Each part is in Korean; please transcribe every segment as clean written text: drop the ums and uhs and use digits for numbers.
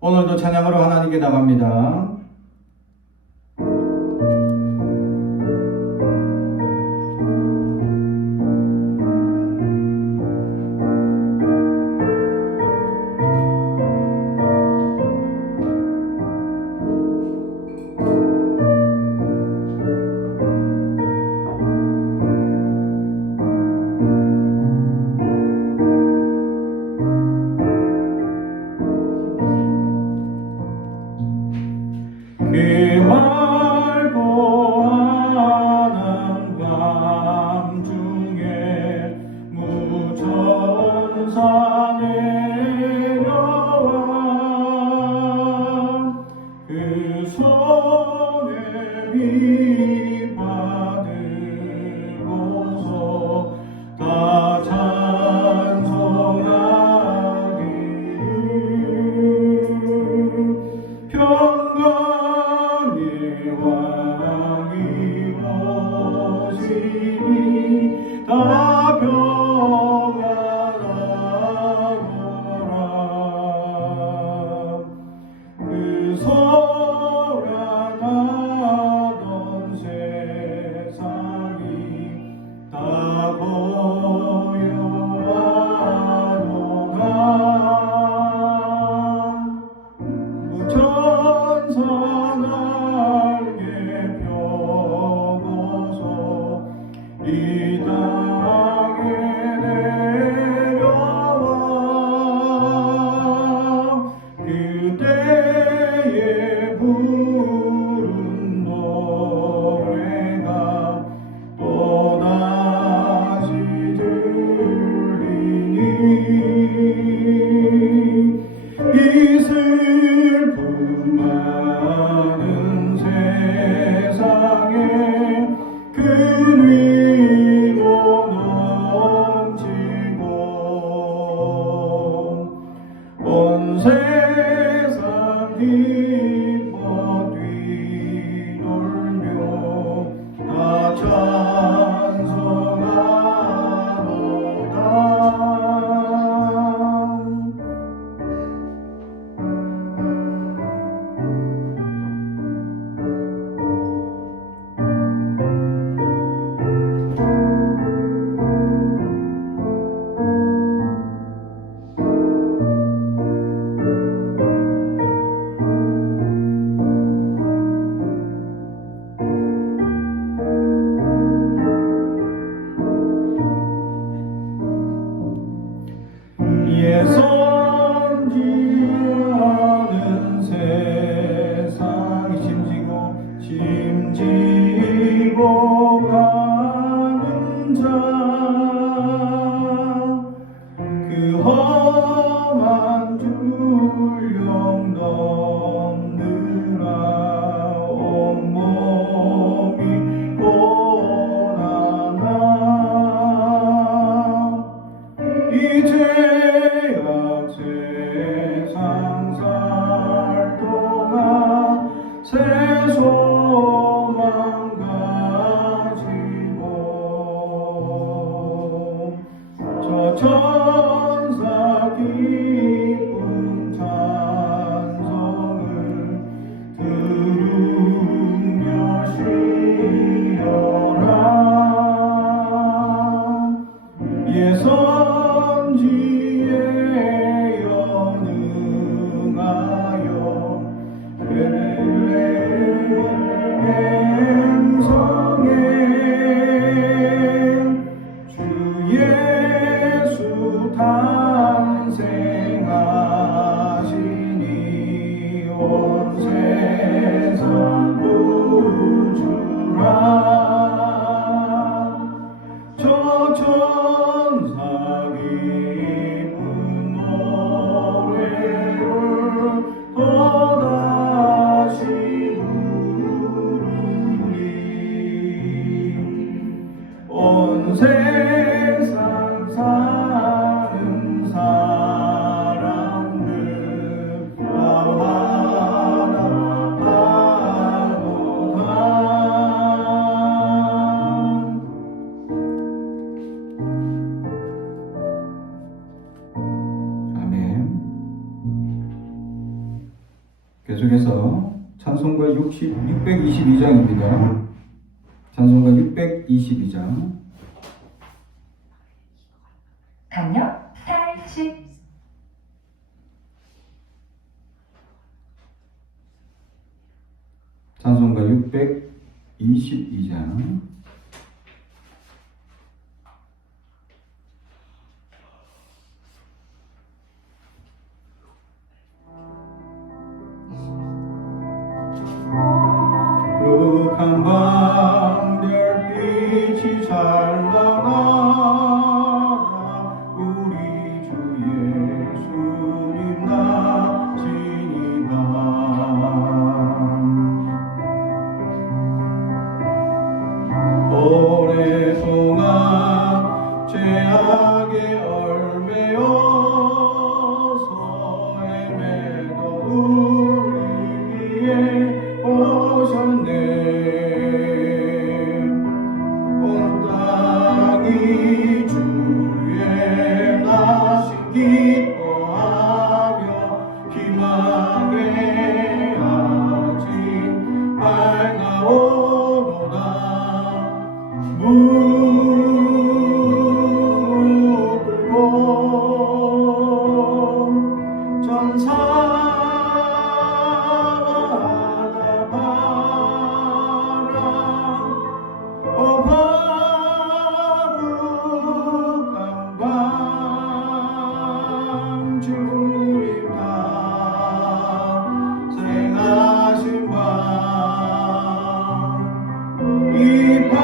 오늘도 찬양으로 하나님께 나갑니다. 그 맑고 하는 밤중에 무천사 내려와 그 손에 비 받으고서 다 찬송하기 평강의 왕이 오시니 다 평안하노라. 그 소란하던 세상이 다 고요하노라. 무천사 날개 펴고서 이 땅에 내려와 그때의 부른 노래가 또다시 들리니 이 슬픔 많은 세상에 그리고 넘치고 온 세상 기뻐 뛰놀며 다 찬송하노라. 예선지하는 세상이 짐지고 가는 자 그 험한 줄령 넘느라 온몸이 고난하 이 죄악 세상 살 동안 새 소망 가지고 저 천사 기쁜 찬송을 들으며 쉬어라. 예선지에 연응하여 베들레헴 성에 주 예수 탄생하시니 온 세상 구주라. 저 천사 기쁜 노래를 또다시 부르리. 온 세상 사는 사람들 나와라. 하노라. 계속해서 찬송가 622장입니다. 찬송가 622장. 강력 40. 찬송가 622장. 룩한 밤 별빛이 찬란하라 우리 주 예수님 나시니라. 오랫동안 죄악에 얽매여서 헤매던 우리 위에 오셨네. 온 땅이 주의 나신 기뻐하며 희망의 아직 밝아오도다. 무릎 꿇고 전사하다 바라 오 거룩한 밤 주님 탄생하신 밤 이 밤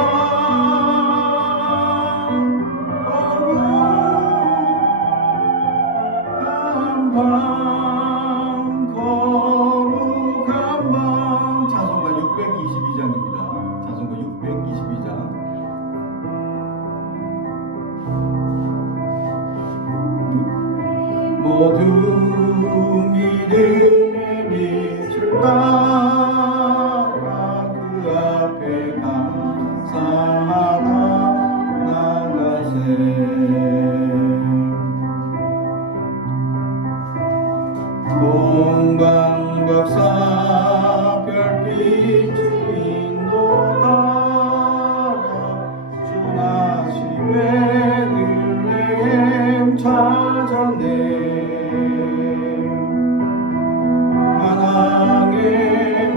거룩한 밤 찬송가 622장입니다. 찬송가 622장. 모두 믿음의 빛을 따라 그 앞에 감사하다 나가세. 동방박사 별빛이 인도 따라 주나시 베들레헴 찾았네. 만왕의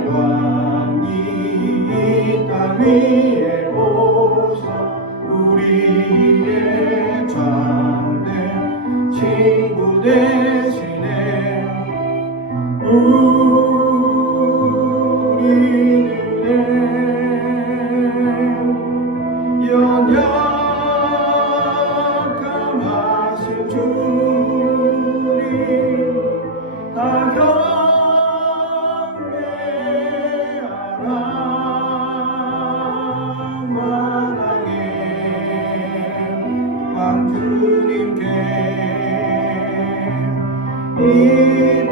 왕이 이 땅 위에 오셔 우리의 참된 친구 되시네. 우리는 연약함하신 주님 다 경배하라. 만왕의 왕주님께 이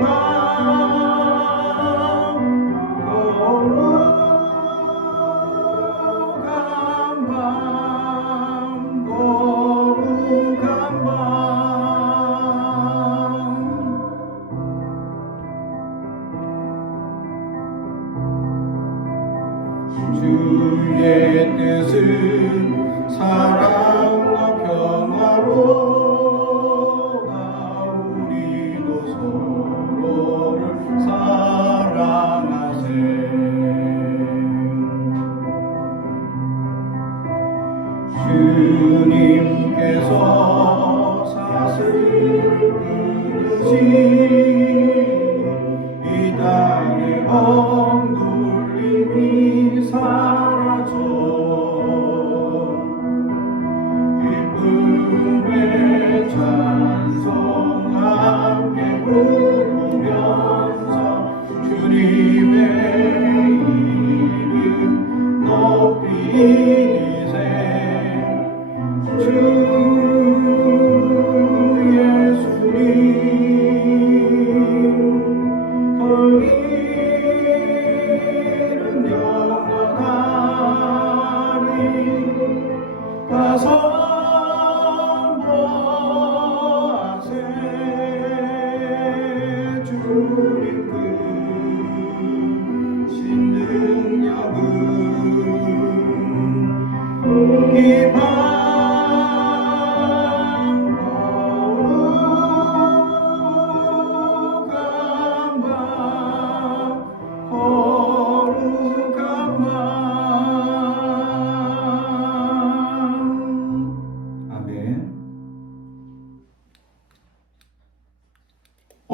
밤 거룩한 밤 주의 뜻은 사랑과 평화로다. 우리도 서로를 사랑하세. 주님께서 사슬 끊으시니 이 땅의 억눌림이 사라져 기쁨의 찬송 함께 부르면서 주님의 이름 높이세. 주 예수님 그 이름 영원하니 다 선포하세.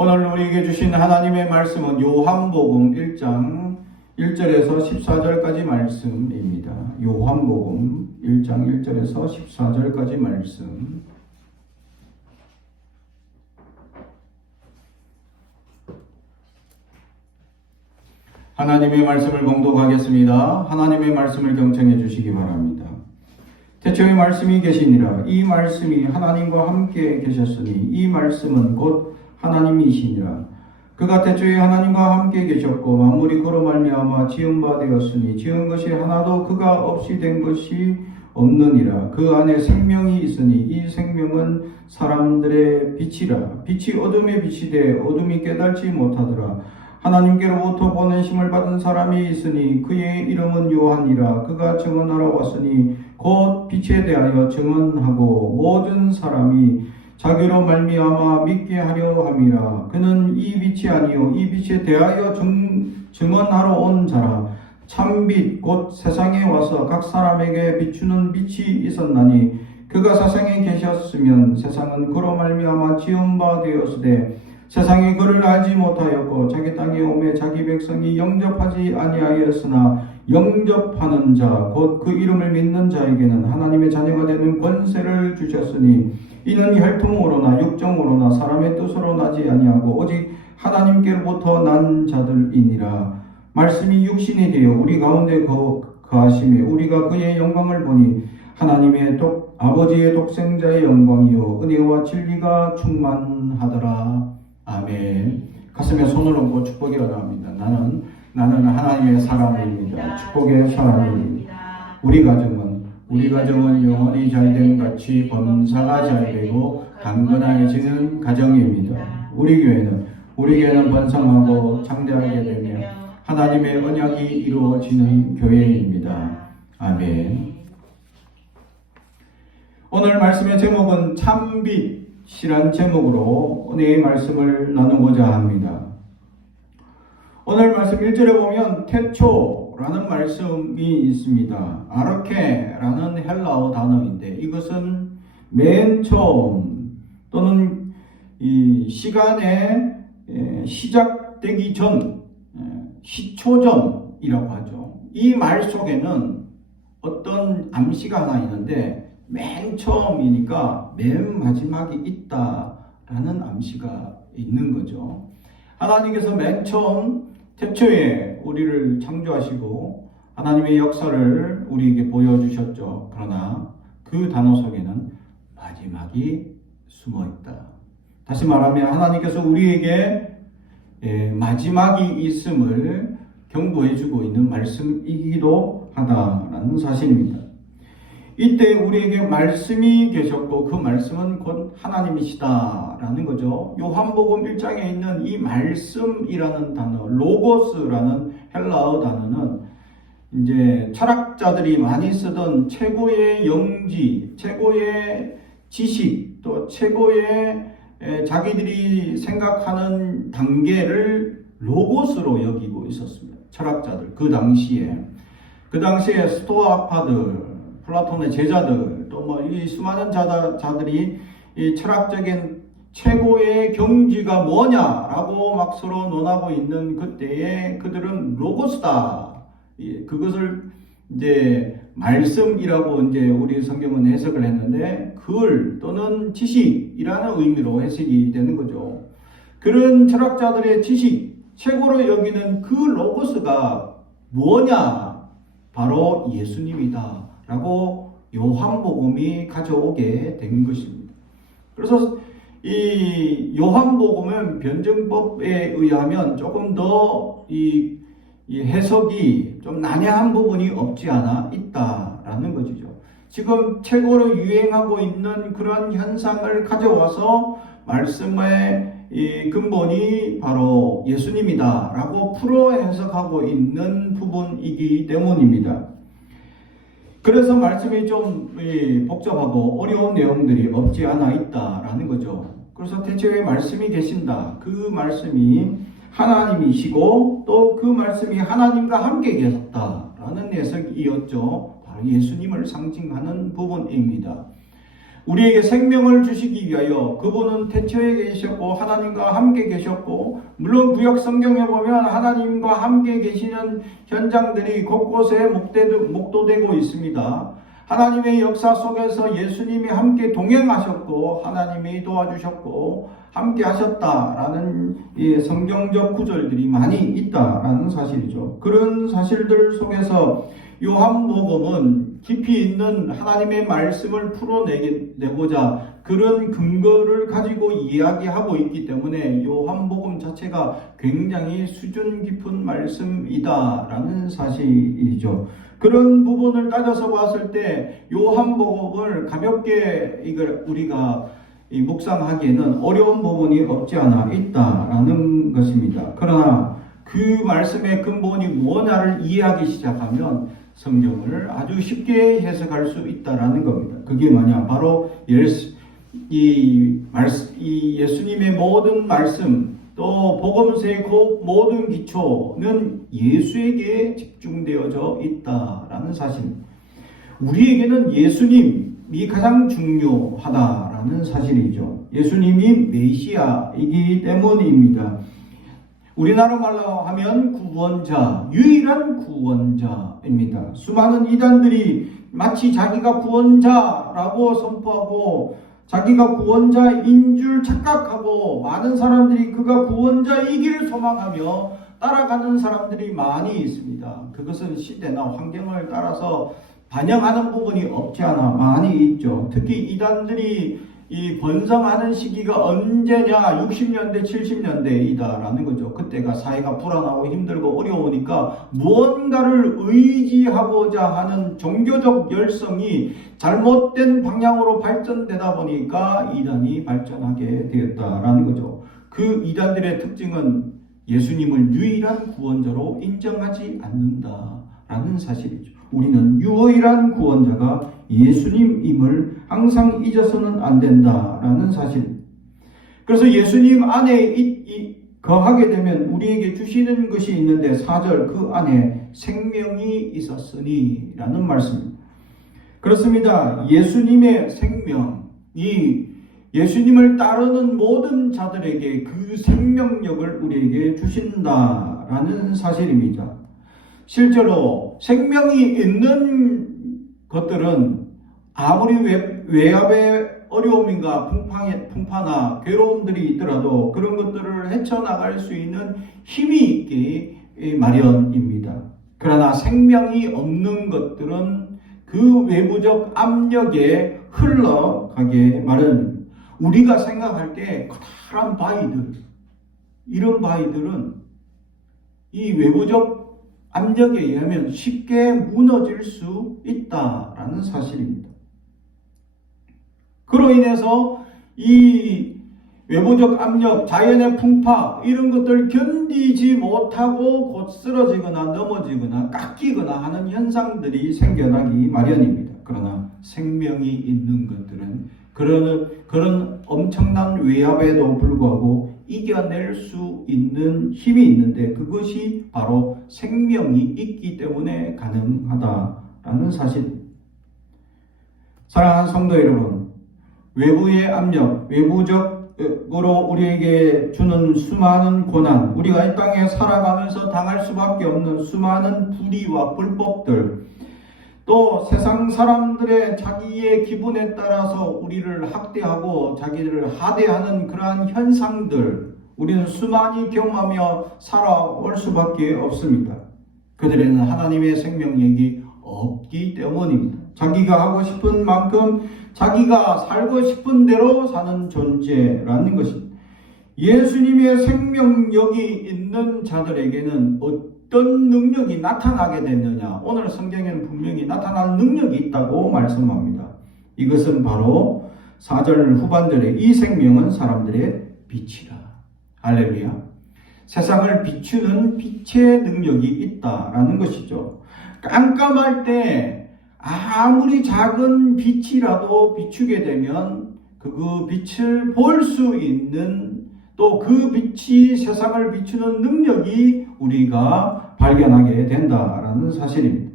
오늘 우리에게 주신 하나님의 말씀은 요한복음 1장 1절에서 14절까지 말씀입니다. 요한복음 1장 1절에서 14절까지 말씀. 하나님의 말씀을 봉독하겠습니다. 하나님의 말씀을 경청해 주시기 바랍니다. 태초에 말씀이 계시니라. 이 말씀이 하나님과 함께 계셨으니 이 말씀은 곧 하나님이시니라. 그가 태초에 하나님과 함께 계셨고 만물이 그로 말미암아 지은 바 되었으니 지은 것이 하나도 그가 없이 된 것이 없느니라. 그 안에 생명이 있으니 이 생명은 사람들의 빛이라. 빛이 어둠에 비치되 어둠이 깨달지 못하더라. 하나님께로부터 보내심을 받은 사람이 있으니 그의 이름은 요한이라. 그가 증언하러 왔으니 곧 빛에 대하여 증언하고 모든 사람이 자기로 말미암아 믿게 하려 함이라. 그는 이 빛이 아니요 이 빛에 대하여 증언하러 온 자라. 참빛 곧 세상에 와서 각 사람에게 비추는 빛이 있었나니 그가 세상에 계셨으면 세상은 그로 말미암아 지은 바 되었으되 세상이 그를 알지 못하였고 자기 땅에 오매 자기 백성이 영접하지 아니하였으나 영접하는 자 곧 그 이름을 믿는 자에게는 하나님의 자녀가 되는 권세를 주셨으니 이는 혈통으로나 육정으로나 사람의 뜻으로 나지 아니하고 오직 하나님께로부터 난 자들이니라. 말씀이 육신이 되어 우리 가운데 거하심에 우리가 그의 영광을 보니 하나님의 아버지의 독생자의 영광이요 은혜와 진리가 충만하더라. 아멘. 가슴에 손을 얹고 축복이 일어납니다. 나는 하나님의 사람입니다. 축복의 사람입니다. 우리 가정은 영혼이 잘된 같이 범사가 잘되고 강건해지는 가정입니다. 우리 교회는 번성하고 창대하게 되며 하나님의 언약이 이루어지는 교회입니다. 아멘. 오늘 말씀의 제목은 참빛이란 제목으로 오늘의 말씀을 나누고자 합니다. 오늘 말씀 1절에 보면 태초라는 말씀이 있습니다. 아르케라는 헬라어 단어인데 이것은 맨 처음 또는 이 시간에 시작되기 전 시초점이라고 하죠. 이 말 속에는 어떤 암시가 하나 있는데 맨 처음이니까 맨 마지막이 있다라는 암시가 있는 거죠. 하나님께서 맨 처음 태초에 우리를 창조하시고 하나님의 역사를 우리에게 보여주셨죠. 그러나 그 단어 속에는 마지막이 숨어 있다. 다시 말하면 하나님께서 우리에게 마지막이 있음을 경고해주고 있는 말씀이기도 하다라는 사실입니다. 이때 우리에게 말씀이 계셨고 그 말씀은 곧 하나님이시다라는 거죠. 요한복음 1장에 있는 이 말씀이라는 단어, 로고스라는 헬라어 단어는 이제 철학자들이 많이 쓰던 최고의 영지, 최고의 지식, 또 최고의 자기들이 생각하는 단계를 로고스로 여기고 있었습니다. 철학자들 그 당시에 스토아파들, 플라톤의 제자들, 또 뭐 이 수많은 자들이 이 철학적인 최고의 경지가 뭐냐라고 막 서로 논하고 있는 그때에 그들은 로고스다. 그것을 이제 말씀이라고 이제 우리 성경은 해석을 했는데 글 또는 지식이라는 의미로 해석이 되는 거죠. 그런 철학자들의 지식, 최고로 여기는 그 로고스가 뭐냐? 바로 예수님이다. 라고 요한복음이 가져오게 된 것입니다. 그래서 이 요한복음은 변증법에 의하면 조금 더 이 해석이 좀 난해한 부분이 없지 않아 있다라는 것이죠. 지금 최고로 유행하고 있는 그런 현상을 가져와서 말씀의 이 근본이 바로 예수님이다라고 풀어 해석하고 있는 부분이기 때문입니다. 그래서 말씀이 좀 복잡하고 어려운 내용들이 없지 않아 있다라는 거죠. 그래서 태초에 말씀이 계신다. 그 말씀이 하나님이시고 또 그 말씀이 하나님과 함께 계셨다라는 해석이었죠. 바로 예수님을 상징하는 부분입니다. 우리에게 생명을 주시기 위하여 그분은 태초에 계셨고 하나님과 함께 계셨고, 물론 구약 성경에 보면 하나님과 함께 계시는 현장들이 곳곳에 목도되고 있습니다. 하나님의 역사 속에서 예수님이 함께 동행하셨고 하나님이 도와주셨고 함께 하셨다라는 성경적 구절들이 많이 있다라는 사실이죠. 그런 사실들 속에서 요한복음은 깊이 있는 하나님의 말씀을 풀어내고자 그런 근거를 가지고 이야기하고 있기 때문에 요한복음 자체가 굉장히 수준 깊은 말씀이다라는 사실이죠. 그런 부분을 따져서 봤을 때 요한복음을 가볍게 이걸 우리가 묵상하기에는 어려운 부분이 없지 않아 있다라는 것입니다. 그러나 그 말씀의 근본이 뭐냐를 이해하기 시작하면 성경을 아주 쉽게 해석할 수 있다라는 겁니다. 그게 뭐냐? 바로 예수님의 모든 말씀, 또 복음서의 그 모든 기초는 예수에게 집중되어져 있다라는 사실입니다. 우리에게는 예수님이 가장 중요하다라는 사실이죠. 예수님이 메시아이기 때문입니다. 우리나라 말로 하면 구원자, 유일한 구원자입니다. 수많은 이단들이 마치 자기가 구원자라고 선포하고 자기가 구원자인 줄 착각하고 많은 사람들이 그가 구원자이기를 소망하며 따라가는 사람들이 많이 있습니다. 그것은 시대나 환경을 따라서 반영하는 부분이 없지 않아 많이 있죠. 특히 이단들이 이 번성하는 시기가 언제냐? 60년대, 70년대이다라는 거죠. 그때가 사회가 불안하고 힘들고 어려우니까 무언가를 의지하고자 하는 종교적 열성이 잘못된 방향으로 발전되다 보니까 이단이 발전하게 되었다라는 거죠. 그 이단들의 특징은 예수님을 유일한 구원자로 인정하지 않는다라는 사실이죠. 우리는 유일한 구원자가 예수님임을 항상 잊어서는 안 된다라는 사실. 그래서 예수님 안에 거하게 되면 우리에게 주시는 것이 있는데 4절 그 안에 생명이 있었으니 라는 말씀입니다. 그렇습니다. 예수님의 생명이 예수님을 따르는 모든 자들에게 그 생명력을 우리에게 주신다라는 사실입니다. 실제로 생명이 있는 것들은 아무리 외압의 어려움인가 풍파나 괴로움들이 있더라도 그런 것들을 헤쳐나갈 수 있는 힘이 있기 마련입니다. 그러나 생명이 없는 것들은 그 외부적 압력에 흘러가게 마련입니다. 우리가 생각할 때 커다란 바위들, 이런 바위들은 이 외부적 압력에 의하면 쉽게 무너질 수 있다라는 사실입니다. 그로 인해서 이 외부적 압력, 자연의 풍파 이런 것들 견디지 못하고 곧 쓰러지거나 넘어지거나 깎이거나 하는 현상들이 생겨나기 마련입니다. 그러나 생명이 있는 것들은 그런 엄청난 외압에도 불구하고 이겨낼 수 있는 힘이 있는데 그것이 바로 생명이 있기 때문에 가능하다라는 사실입니다. 사랑하는 성도 여러분, 외부의 압력, 외부적으로 우리에게 주는 수많은 고난, 우리가 이 땅에 살아가면서 당할 수밖에 없는 수많은 불의와 불법들, 또 세상 사람들의 자기의 기분에 따라서 우리를 학대하고 자기를 하대하는 그러한 현상들, 우리는 수많이 경험하며 살아올 수밖에 없습니다. 그들에는 하나님의 생명력이 없기 때문입니다. 자기가 하고 싶은 만큼 자기가 살고 싶은 대로 사는 존재라는 것입니다. 예수님의 생명력이 있는 자들에게는 어떤 능력이 나타나게 됐느냐? 오늘 성경에는 분명히 나타난 능력이 있다고 말씀합니다. 이것은 바로 4절 후반절에 이 생명은 사람들의 빛이라. 할렐루야. 세상을 비추는 빛의 능력이 있다라는 것이죠. 깜깜할 때 아무리 작은 빛이라도 비추게 되면 그 빛을 볼 수 있는 또 그 빛이 세상을 비추는 능력이 우리가 발견하게 된다라는 사실입니다.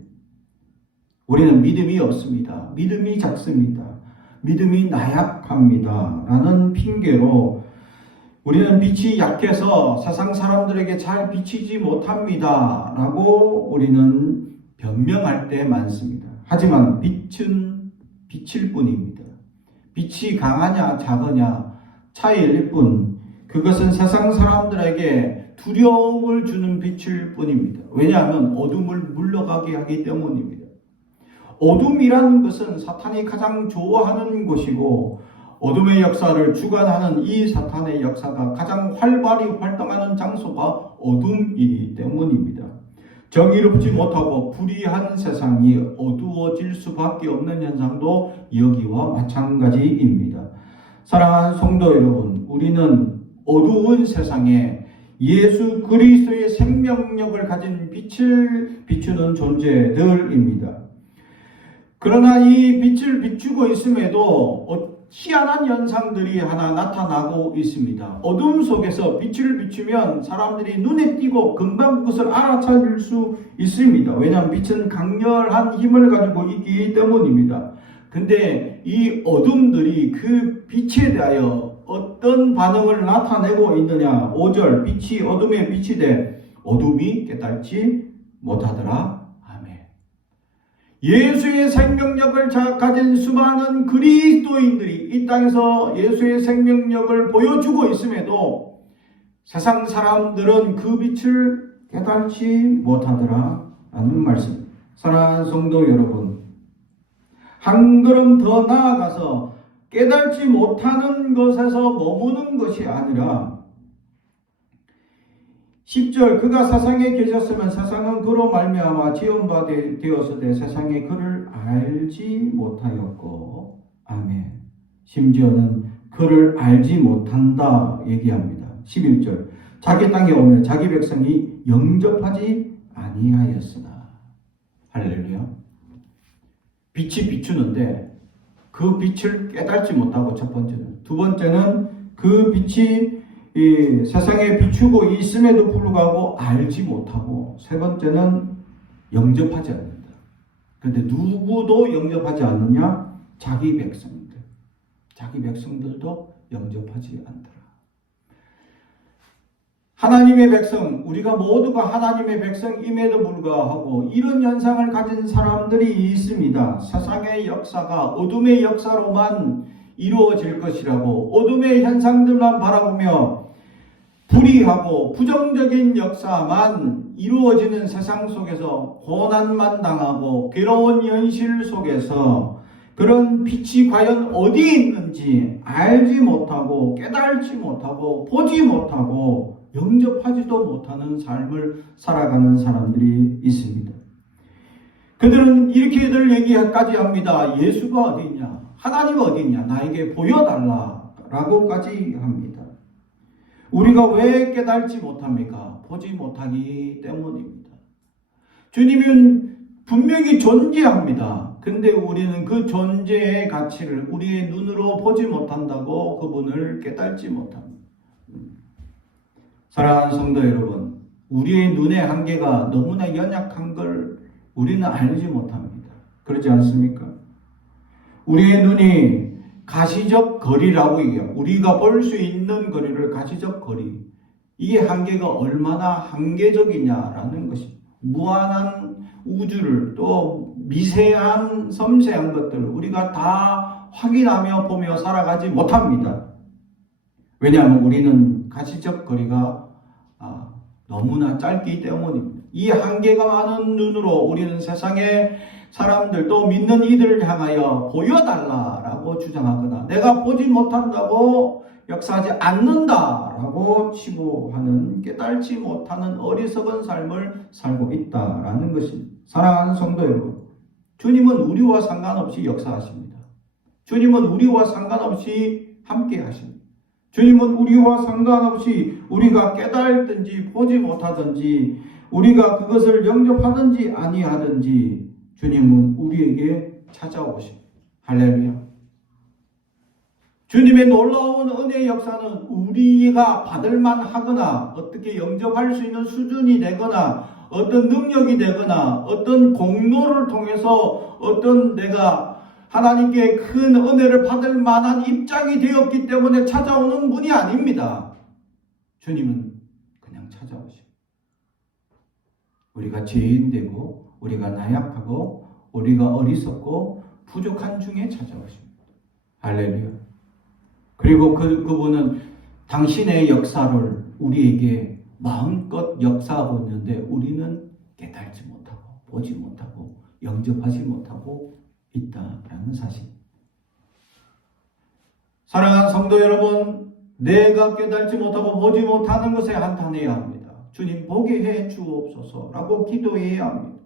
우리는 믿음이 없습니다. 믿음이 작습니다. 믿음이 나약합니다 라는 핑계로 우리는 빛이 약해서 세상 사람들에게 잘 비치지 못합니다 라고 우리는 변명할 때 많습니다. 하지만 빛은 빛일 뿐입니다. 빛이 강하냐 작으냐 차이일 뿐, 그것은 세상 사람들에게 두려움을 주는 빛일 뿐입니다. 왜냐하면 어둠을 물러가게 하기 때문입니다. 어둠이라는 것은 사탄이 가장 좋아하는 것이고, 어둠의 역사를 주관하는 이 사탄의 역사가 가장 활발히 활동하는 장소가 어둠이기 때문입니다. 정의롭지 못하고 불의한 세상이 어두워질 수밖에 없는 현상도 여기와 마찬가지입니다. 사랑하는 성도 여러분, 우리는 어두운 세상에 예수 그리스도의 생명력을 가진 빛을 비추는 존재들입니다. 그러나 이 빛을 비추고 있음에도 희한한 현상들이 하나 나타나고 있습니다. 어둠 속에서 빛을 비추면 사람들이 눈에 띄고 금방 그것을 알아차릴 수 있습니다. 왜냐하면 빛은 강렬한 힘을 가지고 있기 때문입니다. 근데 이 어둠들이 그 빛에 대하여 어떤 반응을 나타내고 있느냐. 5절, 빛이 어둠에 빛이 돼 어둠이 깨닫지 못하더라. 예수의 생명력을 가진 수많은 그리스도인들이 이 땅에서 예수의 생명력을 보여주고 있음에도 세상 사람들은 그 빛을 깨닫지 못하더라 라는 말씀. 사랑하는 성도 여러분, 한 걸음 더 나아가서 깨닫지 못하는 것에서 머무는 것이 아니라 10절, 그가 세상에 계셨으면 세상은 그로 말미암아 지은 바 되었으되 세상에 그를 알지 못하였고, 아멘. 심지어는 그를 알지 못한다 얘기합니다. 11절, 자기 땅에 오면 자기 백성이 영접하지 아니하였으나. 할렐루야. 빛이 비추는데 그 빛을 깨닫지 못하고, 첫 번째는. 두 번째는 그 빛이 이 세상에 비추고 있음에도 불구하고 알지 못하고, 세 번째는 영접하지 않는다. 그런데 누구도 영접하지 않느냐? 자기 백성들. 자기 백성들도 영접하지 않더라. 하나님의 백성, 우리가 모두가 하나님의 백성임에도 불구하고 이런 현상을 가진 사람들이 있습니다. 세상의 역사가 어둠의 역사로만 이루어질 것이라고, 어둠의 현상들만 바라보며 불의하고 부정적인 역사만 이루어지는 세상 속에서 고난만 당하고 괴로운 현실 속에서 그런 빛이 과연 어디 있는지 알지 못하고 깨달지 못하고 보지 못하고 영접하지도 못하는 삶을 살아가는 사람들이 있습니다. 그들은 이렇게들 얘기까지 합니다. 예수가 어디 있냐? 하나님 어디 있냐? 나에게 보여달라라고까지 합니다. 우리가 왜 깨달지 못합니까? 보지 못하기 때문입니다. 주님은 분명히 존재합니다. 근데 우리는 그 존재의 가치를 우리의 눈으로 보지 못한다고 그분을 깨달지 못합니다. 사랑하는 성도 여러분, 우리의 눈의 한계가 너무나 연약한 걸 우리는 알지 못합니다. 그렇지 않습니까? 우리의 눈이 가시적 거리라고 얘기해요. 우리가 볼 수 있는 거리를 가시적 거리. 이 한계가 얼마나 한계적이냐라는 것이, 무한한 우주를, 또 미세한 섬세한 것들을 우리가 다 확인하며 보며 살아가지 못합니다. 왜냐하면 우리는 가시적 거리가 너무나 짧기 때문입니다. 이 한계가 많은 눈으로 우리는 세상의 사람들, 또 믿는 이들을 향하여 보여달라라고 주장하거나 내가 보지 못한다고 역사하지 않는다라고 치부하는, 깨달지 못하는 어리석은 삶을 살고 있다라는 것입니다. 사랑하는 성도 여러분, 주님은 우리와 상관없이 역사하십니다. 주님은 우리와 상관없이 함께 하십니다. 주님은 우리와 상관없이 우리가 깨달든지 보지 못하든지 우리가 그것을 영접하든지 아니하든지 주님은 우리에게 찾아오십니다. 할렐루야. 주님의 놀라운 은혜의 역사는 우리가 받을만 하거나 어떻게 영접할 수 있는 수준이 되거나 어떤 능력이 되거나 어떤 공로를 통해서 어떤 내가 하나님께 큰 은혜를 받을 만한 입장이 되었기 때문에 찾아오는 분이 아닙니다. 주님은 그냥 찾아오십니다. 우리가 죄인되고 우리가 나약하고 우리가 어리석고 부족한 중에 찾아오십니다. 할렐루야. 그리고 그분은 당신의 역사를 우리에게 마음껏 역사하고 있는데 우리는 깨달지 못하고 보지 못하고 영접하지 못하고 있다라는 사실. 사랑하는 성도 여러분, 내가 깨달지 못하고 보지 못하는 것에 한탄해야 합니다. 주님 보게 해 주옵소서라고 기도해야 합니다.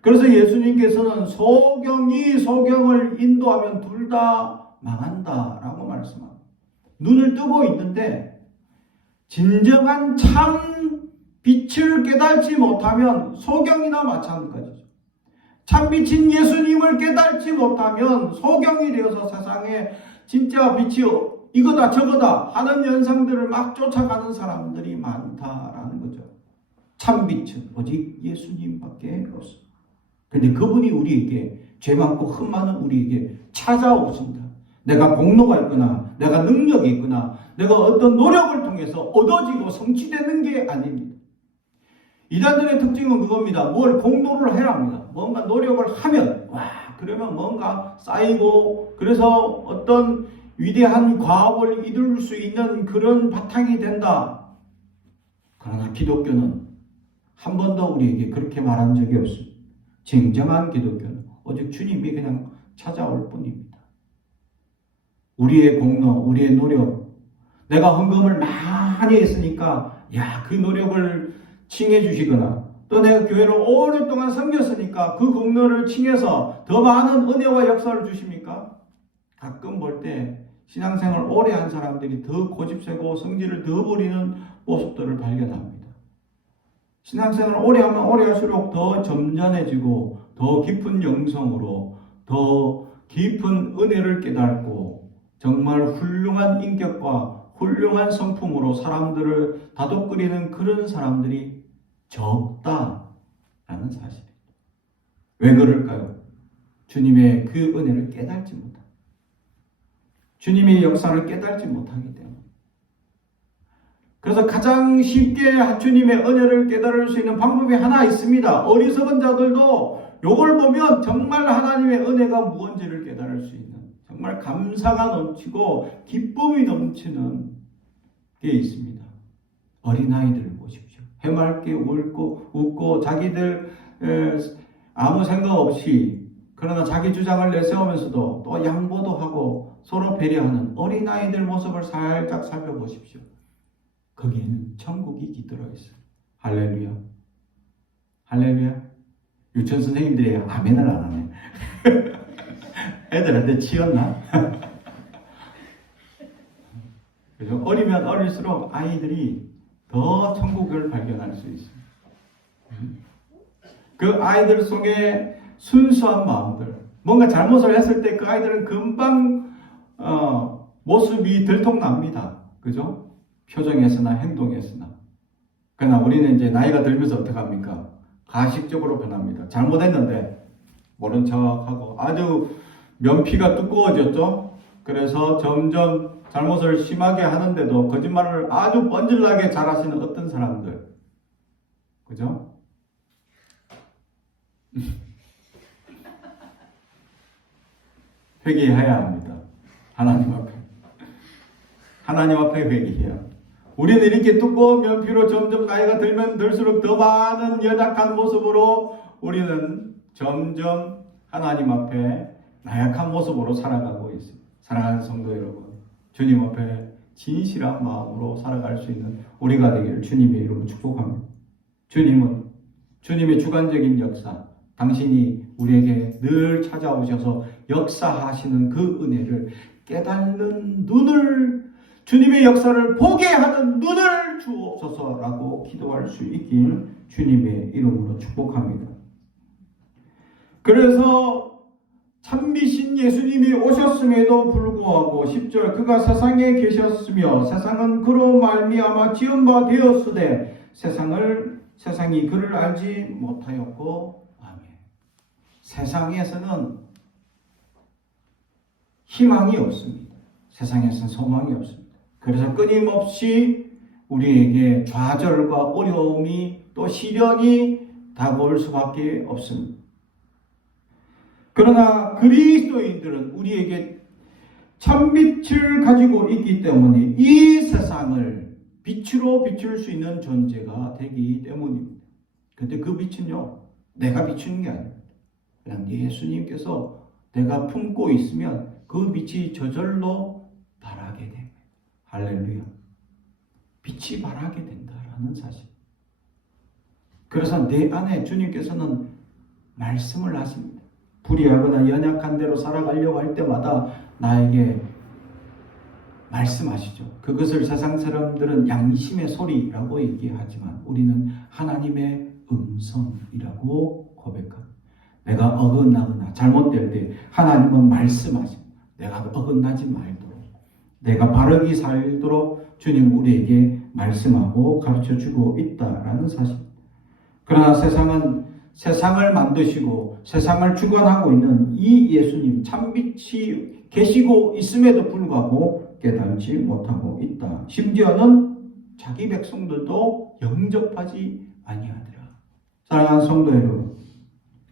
그래서 예수님께서는 소경이 소경을 인도하면 둘 다 망한다라고 말씀합니다. 눈을 뜨고 있는데 진정한 참 빛을 깨달지 못하면 소경이나 마찬가지죠. 참 빛인 예수님을 깨달지 못하면 소경이 되어서 세상에 진짜 빛이 이거다 저거다 하는 현상들을 막 쫓아가는 사람들이 많다라는 거죠. 참 빛은 오직 예수님밖에 없습니다. 그런데 그분이 우리에게 죄 많고 흠 많은 우리에게 찾아오신다. 내가 공로가 있거나 내가 능력이 있거나 내가 어떤 노력을 통해서 얻어지고 성취되는 게 아닙니다. 이단들의 특징은 그겁니다. 뭘 공로를 해야 합니다. 뭔가 노력을 하면 그러면 뭔가 쌓이고 그래서 어떤 위대한 과업을 이룰 수 있는 그런 바탕이 된다. 그러나 기독교는 한 번도 우리에게 그렇게 말한 적이 없습니다. 진정한 기독교는 오직 주님이 그냥 찾아올 뿐입니다. 우리의 공로, 우리의 노력, 내가 헌금을 많이 했으니까 그 노력을 칭해 주시거나 또 내가 교회를 오랫동안 섬겼으니까 그 공로를 칭해서 더 많은 은혜와 역사를 주십니까? 가끔 볼 때 신앙생활 오래 한 사람들이 더 고집세고 성질을 더 부리는 모습들을 발견합니다. 신앙생활 오래 하면 오래 할수록 더 점잖해지고 더 깊은 영성으로 더 깊은 은혜를 깨닫고 정말 훌륭한 인격과 훌륭한 성품으로 사람들을 다독거리는 그런 사람들이 적다라는 사실입니다. 왜 그럴까요? 주님의 그 은혜를 깨닫지 못합니다. 주님의 역사를 깨닫지 못하기 때문에. 그래서 가장 쉽게 주님의 은혜를 깨달을 수 있는 방법이 하나 있습니다. 어리석은 자들도 이걸 보면 정말 하나님의 은혜가 무언지를 깨달을 수 있는 정말 감사가 넘치고 기쁨이 넘치는 게 있습니다. 어린아이들을 보십시오. 해맑게 웃고 자기들 아무 생각 없이 그러나 자기 주장을 내세우면서도 또 양보도 하고 서로 배려하는 어린아이들 모습을 살짝 살펴보십시오. 거기에는 천국이 깃들어 있어요. 할렐루야. 할렐루야. 유치원 선생님들이 아멘을 안 하네. 애들한테 치였나? 그죠? 어리면 어릴수록 아이들이 더 천국을 발견할 수 있습니다. 그 아이들 속에 순수한 마음들, 뭔가 잘못을 했을 때 그 아이들은 금방 모습이 들통납니다. 그죠? 표정에서나 행동에서나. 그러나 우리는 이제 나이가 들면서 어떻게 합니까? 가식적으로 변합니다. 잘못했는데 모른 척하고 아주 면피가 두꺼워졌죠. 그래서 점점 잘못을 심하게 하는데도 거짓말을 아주 뻔질나게 잘하시는 어떤 사람들. 그죠? 회개해야 합니다. 하나님 앞에. 하나님 앞에 회개해야 합니다. 우리는 이렇게 두꺼운 면피로 점점 나이가 들면 들수록 더 많은 연약한 모습으로 우리는 점점 하나님 앞에 나약한 모습으로 살아가고 있습니다. 사랑하는 성도 여러분, 주님 앞에 진실한 마음으로 살아갈 수 있는 우리가 되기를 주님의 이름으로 축복합니다. 주님은 주님의 주관적인 역사, 당신이 우리에게 늘 찾아오셔서 역사하시는 그 은혜를 깨닫는 눈을, 주님의 역사를 보게 하는 눈을 주옵소서라고 기도할 수 있길 주님의 이름으로 축복합니다. 그래서 참미신 예수님이 오셨음에도 불구하고 10절 그가 세상에 계셨으며 세상은 그로 말미암아 지은 바 되었으되 세상이 그를 알지 못하였고 아멘. 세상에서는 희망이 없습니다. 세상에서는 소망이 없습니다. 그래서 끊임없이 우리에게 좌절과 어려움이 또 시련이 다가올 수밖에 없습니다. 그러나 그리스도인들은 우리에게 참빛을 가지고 있기 때문에 이 세상을 빛으로 비출 수 있는 존재가 되기 때문입니다. 근데 그 빛은요, 내가 비추는 게 아닙니다. 그냥 예수님께서 내가 품고 있으면 그 빛이 저절로 발하게 됩니다. 할렐루야. 빛이 발하게 된다라는 사실. 그래서 내 안에 주님께서는 말씀을 하십니다. 불의하거나 연약한 대로 살아가려고 할 때마다 나에게 말씀하시죠. 그것을 세상 사람들은 양심의 소리라고 얘기하지만 우리는 하나님의 음성이라고 고백합니다. 내가 어긋나거나 잘못될 때 하나님은 말씀하십니다. 내가 어긋나지 말도록, 내가 바르게 살도록 주님 우리에게 말씀하고 가르쳐주고 있다라는 사실. 그러나 세상은 세상을 만드시고 세상을 주관하고 있는 이 예수님 참빛이 계시고 있음에도 불구하고 깨닫지 못하고 있다. 심지어는 자기 백성들도 영접하지 아니하더라. 사랑하는 성도 여러분,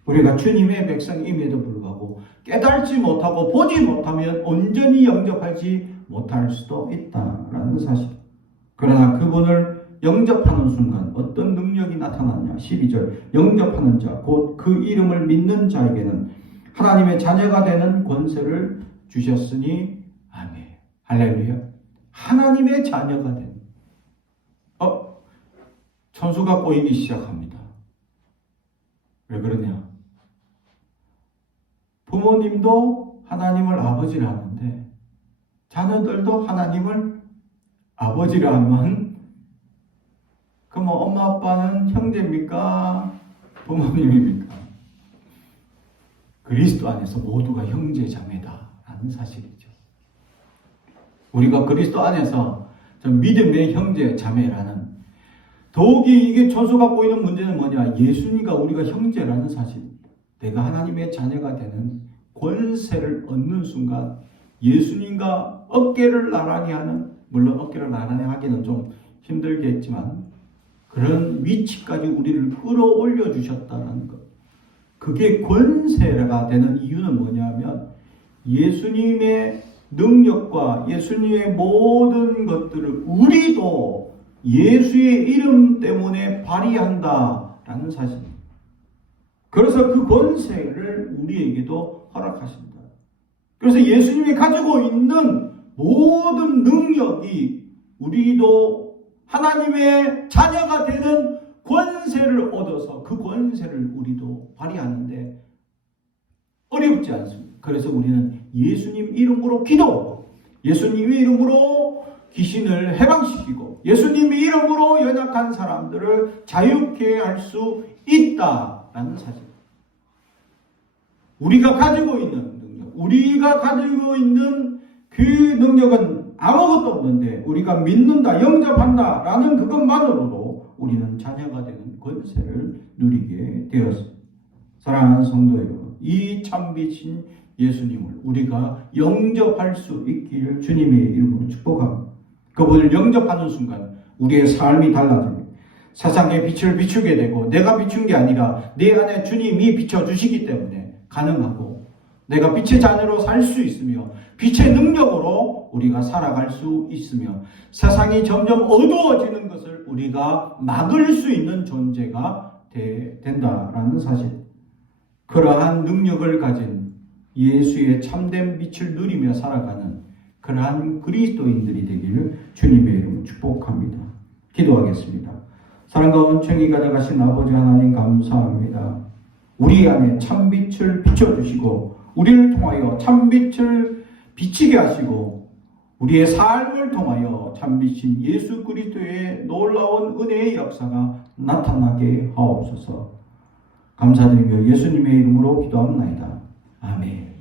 우리가 주님의 백성임에도 불구하고 깨닫지 못하고 보지 못하면 온전히 영접하지 못할 수도 있다라는 사실. 그러나 그분을 영접하는 순간 어떤 능력이 나타나냐. 12절 영접하는 자 곧 그 이름을 믿는 자에게는 하나님의 자녀가 되는 권세를 주셨으니 아멘. 할렐루야. 하나님의 자녀가 되는 천수가 꼬이기 시작합니다. 왜 그러냐. 부모님도 하나님을 아버지라 하는데 자녀들도 하나님을 아버지라 하면 그럼 엄마 아빠는 형제입니까? 부모님입니까? 그리스도 안에서 모두가 형제 자매다라는 사실이죠. 우리가 그리스도 안에서 믿음의 형제 자매라는 더욱이 이게 천수가 꼬이는 문제는 뭐냐? 예수님과 우리가 형제라는 사실입니다. 내가 하나님의 자녀가 되는 권세를 얻는 순간 예수님과 어깨를 나란히 하는, 물론 어깨를 나란히 하기는 좀 힘들겠지만 그런 위치까지 우리를 끌어올려 주셨다는 것. 그게 권세가 되는 이유는 뭐냐면 예수님의 능력과 예수님의 모든 것들을 우리도 예수의 이름 때문에 발휘한다라는 사실입니다. 그래서 그 권세를 우리에게도 허락하십니다. 그래서 예수님이 가지고 있는 모든 능력이 우리도 하나님의 자녀가 되는 권세를 얻어서 그 권세를 우리도 발휘하는데 어렵지 않습니다. 그래서 우리는 예수님 이름으로 기도하고 예수님 이름으로 귀신을 해방시키고 예수님 이름으로 연약한 사람들을 자유케 할 수 있다라는 사실. 우리가 가지고 있는 능력, 우리가 가지고 있는 그 능력은 아무것도 없는데 우리가 믿는다, 영접한다 라는 그것만으로도 우리는 자녀가 되는 권세를 누리게 되었습니다. 사랑하는 성도 여러분, 이 참빛인 예수님을 우리가 영접할 수 있기를 주님의 이름으로 축복합니다. 그분을 영접하는 순간 우리의 삶이 달라집니다. 세상의 빛을 비추게 되고 내가 비춘 게 아니라 내 안에 주님이 비춰주시기 때문에 가능하고 내가 빛의 자녀로 살 수 있으며 빛의 능력으로 우리가 살아갈 수 있으며 세상이 점점 어두워지는 것을 우리가 막을 수 있는 존재가 된다라는 사실. 그러한 능력을 가진 예수의 참된 빛을 누리며 살아가는 그러한 그리스도인들이 되기를 주님의 이름으로 축복합니다. 기도하겠습니다. 사랑과 은총이 가져가신 아버지 하나님 감사합니다. 우리 안에 참빛을 비춰주시고 우리를 통하여 참빛을 비치게 하시고 우리의 삶을 통하여 참빛인 예수 그리스도의 놀라운 은혜의 역사가 나타나게 하옵소서. 감사드리며 예수님의 이름으로 기도합니다. 아멘.